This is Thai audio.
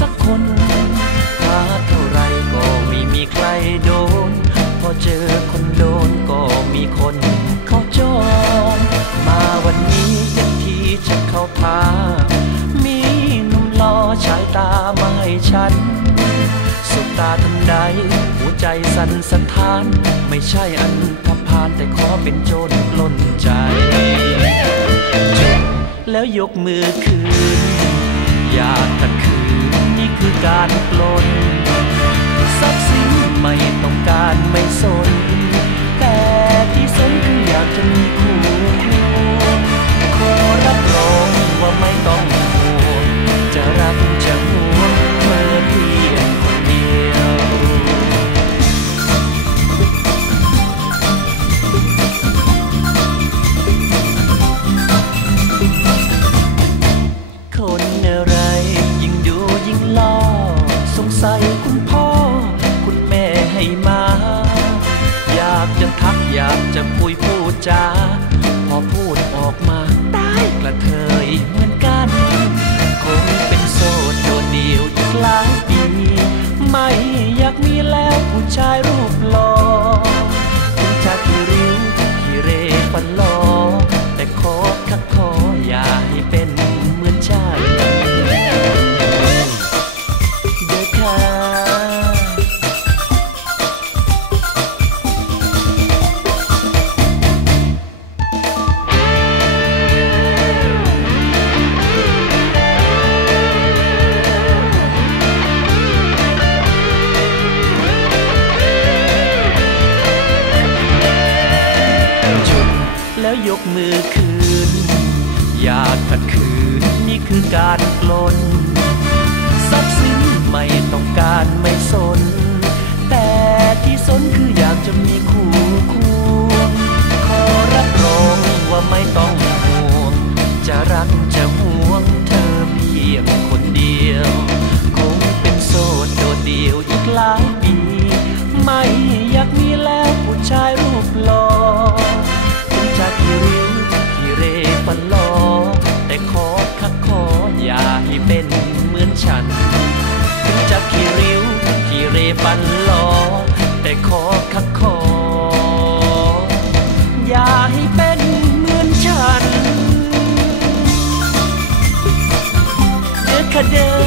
สักคนหาเท่าไรก็ไม่มีใครโดน พอเจอคนโดนก็มีคนเขาจองมาวันนี้ยังที่จะเข้าพา มีนุ่มล้อชายตาไมาใฉัน สุดตาทันใดหัวใจสันสะท้าน ไม่ใช่อันทธพานแต่ขอเป็นโจรล้นใจจบแล้วยกมือคืน อยากตะคืน คือการปล้นทรัพย์สินไม่ต้องการไม่สนากจะทักอยากจะคุยพูดจาพอพูดออกมาได้กระเทย แล้วยกมือคืน อยากขัดขืนนี่คือการปล้น อย่าให้เป็นเหมือนฉัน ถึงจะขี้ริ้วขี้เรฟันหลอ แต่ขอคักขอ อย่าให้เป็นเหมือนฉัน เดือดขเดือ